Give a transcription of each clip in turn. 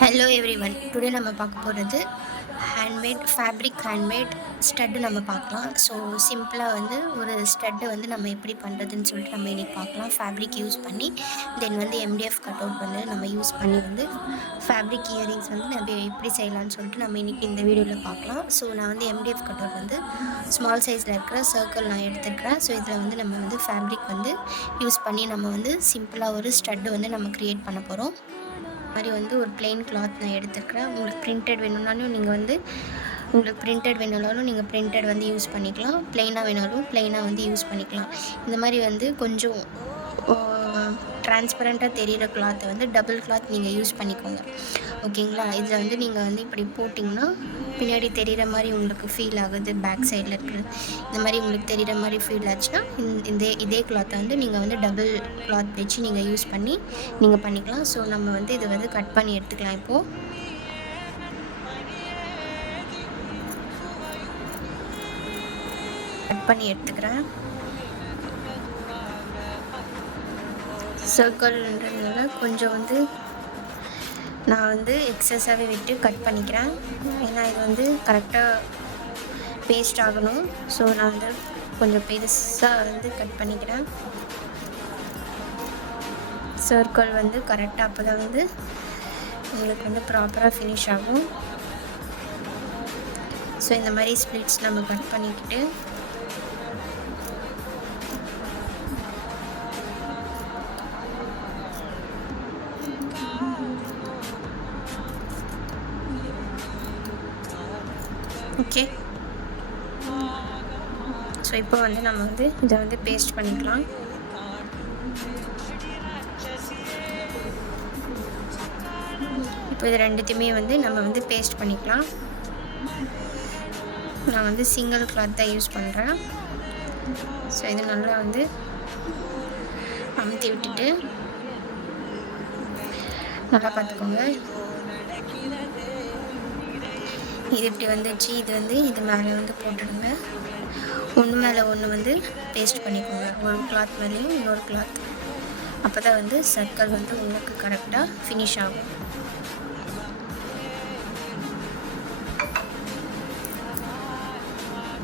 Hello everyone, today நம்ம பார்க்க போகிறது ஹேண்ட்மேட் ஸ்டட்டு நம்ம பார்க்கலாம். ஸோ சிம்பிளாக வந்து ஒரு ஸ்டட்டை வந்து நம்ம எப்படி பண்ணுறதுன்னு சொல்லிட்டு நம்ம இன்றைக்கி பார்க்கலாம். ஃபேப்ரிக் யூஸ் பண்ணி தென் வந்து எம்டிஎஃப் கட் அவுட் வந்து நம்ம யூஸ் பண்ணி வந்து ஃபேப்ரிக் இயரிங்ஸ் வந்து நம்ம எப்படி செய்யலாம்னு சொல்லிட்டு நம்ம இன்றைக்கி இந்த வீடியோவில் பார்க்கலாம். ஸோ நான் வந்து எம்டிஎஃப் கட் அவுட் வந்து ஸ்மால் சைஸில் இருக்கிற சர்க்கிள் நான் எடுத்துருக்கிறேன். ஸோ இதில் வந்து நம்ம வந்து ஃபேப்ரிக் வந்து யூஸ் பண்ணி நம்ம வந்து சிம்பிளாக ஒரு ஸ்டட்டு வந்து நம்ம க்ரியேட் பண்ண போகிறோம். மாதிரி வந்து ஒரு பிளெயின் கிளாத் நான் எடுத்துருக்கிறேன். உங்களுக்கு பிரிண்டட் வேணும்னாலும் நீங்கள் பிரிண்டட் வந்து யூஸ் பண்ணிக்கலாம். ப்ளெயினாக வேணாலும் ப்ளெயினாக வந்து யூஸ் பண்ணிக்கலாம். இந்த மாதிரி வந்து கொஞ்சம் ட்ரான்ஸ்பரண்ட்டாக தெரிகிற கிளாத்தை வந்து டபுள் கிளாத் நீங்கள் யூஸ் பண்ணிக்கோங்க. ஓகேங்களா? இதில் வந்து நீங்கள் வந்து இப்படி போட்டிங்கன்னா பின்னாடி தெரிகிற மாதிரி உங்களுக்கு ஃபீல் ஆகுது. பேக் சைடில் இருக்கிறது இந்த மாதிரி உங்களுக்கு தெரிகிற மாதிரி ஃபீல் ஆச்சுன்னா இதே கிளாத்தை வந்து நீங்கள் வந்து டபுள் கிளாத் வச்சு நீங்கள் யூஸ் பண்ணி நீங்கள் பண்ணிக்கலாம். ஸோ நம்ம வந்து இதை வந்து கட் பண்ணி எடுத்துக்கலாம். இப்போது கட் பண்ணி எடுத்துக்கிறேன். சர்க்கிள்ன்றதுனால கொஞ்சம் வந்து நான் வந்து எக்ஸஸாகவே விட்டு கட் பண்ணிக்கிறேன். ஏன்னா இது வந்து கரெக்டாக பேஸ்ட் ஆகணும். ஸோ நான் வந்து கொஞ்சம் பெருசாக வந்து கட் பண்ணிக்கிறேன். சர்க்கிள் வந்து கரெக்டாக அப்போ தான் வந்து உங்களுக்கு வந்து ப்ராப்பராக ஃபினிஷ் ஆகும். ஸோ இந்த மாதிரி ஸ்ப்ளிட்ஸ் நம்ம கட் பண்ணிக்கிட்டு ஓகே. ஸோ இப்போ வந்து நம்ம வந்து இதை வந்து பேஸ்ட் பண்ணிக்கலாம். இப்போ இது ரெண்டுத்தையுமே வந்து நம்ம வந்து பேஸ்ட் பண்ணிக்கலாம். நான் வந்து சிங்கிள் கிளாத் தான் யூஸ் பண்ணுறேன். ஸோ இது நல்லா வந்து அமுத்தி விட்டுட்டு நல்லா பார்த்துக்கோங்க. இது இப்படி வந்துச்சு. இது மேலே வந்து போட்டுடுங்க. ஒன்று மேலே ஒன்று வந்து பேஸ்ட் பண்ணிக்கோங்க. ஒரு கிளாத் மேலேயும் இன்னொரு கிளாத். அப்போ தான் வந்து சர்க்கிள் வந்து உங்களுக்கு கரெக்டாக ஃபினிஷ் ஆகும்.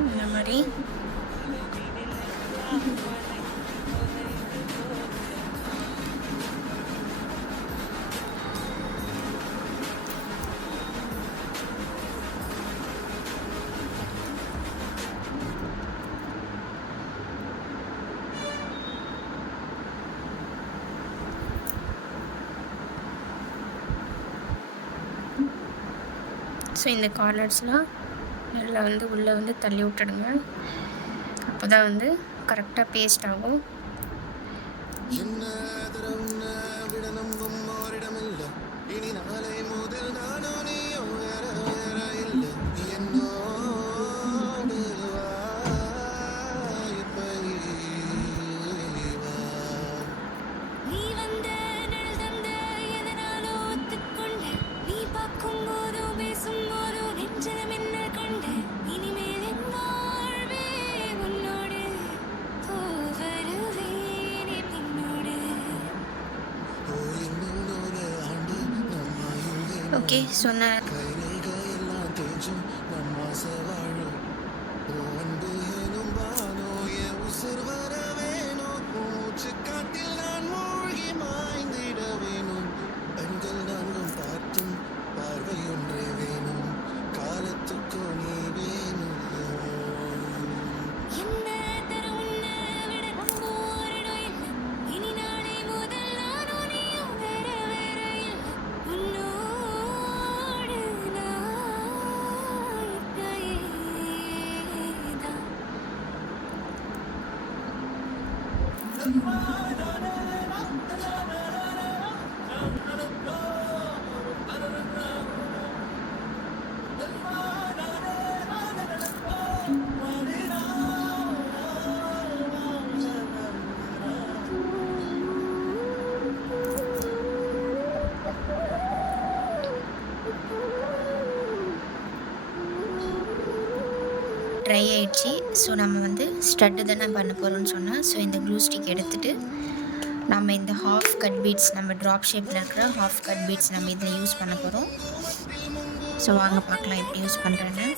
இந்த மாதிரி ஸோ இந்த கார்னர்ஸ்லாம் நல்லா வந்து உள்ளே வந்து தள்ளி விட்டுடுங்க. அப்போ தான் வந்து கரெக்டாக பேஸ்ட் ஆகும். ஓகே. ஸோ நான் ட்ரை ஆகிடுச்சு. ஸோ நம்ம வந்து ஸ்டட்டு தானே பண்ண போகிறோம்னு சொன்னால், ஸோ இந்த க்ளூ ஸ்டிக் எடுத்துகிட்டு நம்ம இந்த ஹாஃப் கட் பீட்ஸ் நம்ம ட்ராப் ஷேப்பில் இருக்கிற ஹாஃப் கட் பீட்ஸ் நம்ம இதில் யூஸ் பண்ண போகிறோம். ஸோ வாங்க பார்க்கலாம் எப்படி யூஸ் பண்ணுறேன்னு.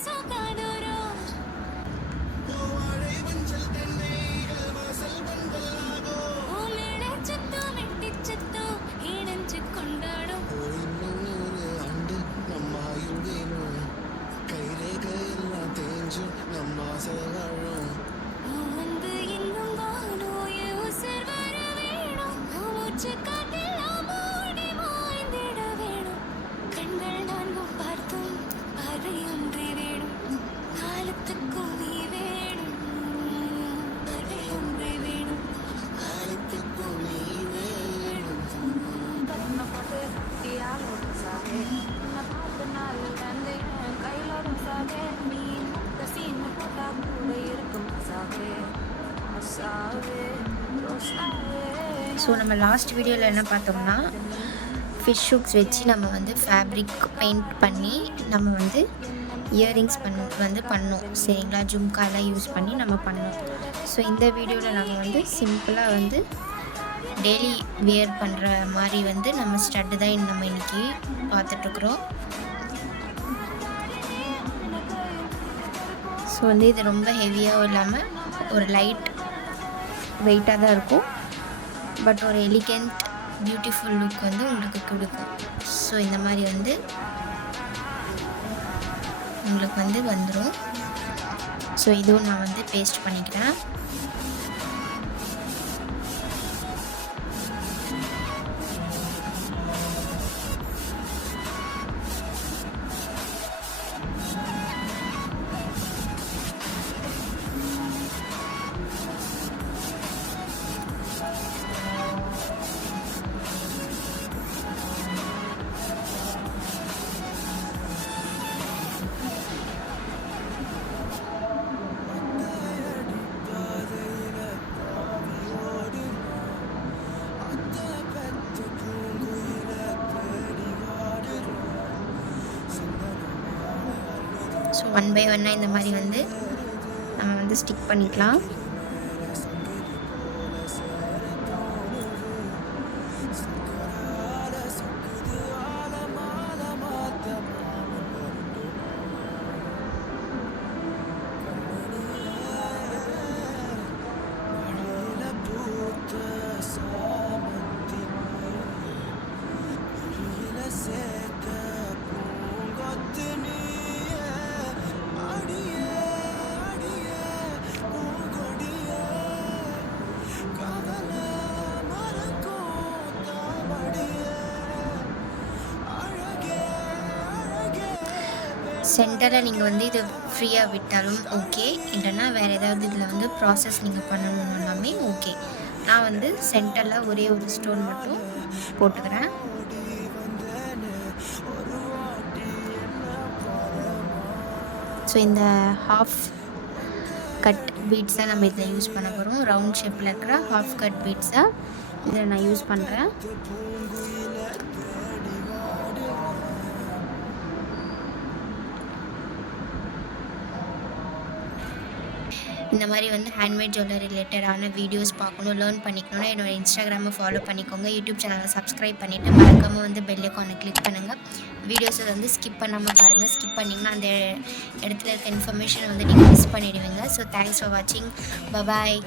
ஸோ நம்ம லாஸ்ட் வீடியோவில் என்ன பார்த்தோம்னா ஃபிஷ் ஹூக்ஸ் வச்சு நம்ம வந்து ஃபேப்ரிக் பெயிண்ட் பண்ணி நம்ம வந்து இயரிங்ஸ் பண்ணோம் சரிங்களா. ஜும்காலாம் யூஸ் பண்ணி நம்ம பண்ணோம். ஸோ இந்த வீடியோவில் நம்ம வந்து சிம்பிளாக வந்து டெய்லி வியர் பண்ணுற மாதிரி வந்து நம்ம ஸ்டட்டு தான் நம்ம இன்றைக்கி பார்த்துட்ருக்குறோம். ஸோ வந்து இது ரொம்ப ஹெவியாகவும் இல்லாமல் ஒரு லைட் வெயிட்டாக தான் இருக்கும். பட் ஒரு எலிகெண்ட் பியூட்டிஃபுல் லுக் வந்து உங்களுக்கு கொடுக்கும். ஸோ இந்த மாதிரி வந்து உங்களுக்கு வந்து வந்துடும். ஸோ இதுவும் நான் வந்து பேஸ்ட் பண்ணிக்கிறேன். ஸோ 1 by 1 இந்த மாதிரி வந்து நம்ம வந்து ஸ்டிக் பண்ணிக்கலாம். சென்டரில் நீங்கள் வந்து இது ஃப்ரீயாக விட்டாலும் ஓகே, இல்லைன்னா வேறு ஏதாவது இதில் வந்து ப்ராசஸ் நீங்கள் பண்ணணுன்னாலுமே ஓகே. நான் வந்து சென்டரில் ஒரே ஒரு ஸ்டோன் மட்டும் போட்டுக்கிறேன். ஸோ இந்த ஹாஃப் கட் பீட்ஸாக நம்ம இதில் யூஸ் பண்ண போகிறோம். ரவுண்ட் ஷேப்பில் இருக்கிற ஹாஃப் கட் பீட்ஸாக இதில் நான் யூஸ் பண்ணுறேன். இந்த மாதிரி வந்து ஹேண்ட்மேட் ஜுவல்லரி ரிலேட்டடான வீடியோஸ் பார்க்கணும், லேர்ன் பண்ணிக்கணும்னா என்னோடய இன்ஸ்டாகிராமை ஃபாலோ பண்ணிக்கோங்க. யூடியூப் சேனலை சப்ஸ்கிரைப் பண்ணிவிட்டு மறக்காமல் வந்து பெல் ஐகானை கிளிக் பண்ணுங்கள். வீடியோஸை வந்து ஸ்கிப் பண்ணாமல் பாருங்கள். ஸ்கிப் பண்ணிங்கன்னா அந்த இடத்துல இருக்க இன்ஃபர்மேஷனை வந்து நீங்கள் மிஸ் பண்ணிடுவீங்க. ஸோ தேங்க்ஸ் ஃபார் வாட்சிங். பபாய்.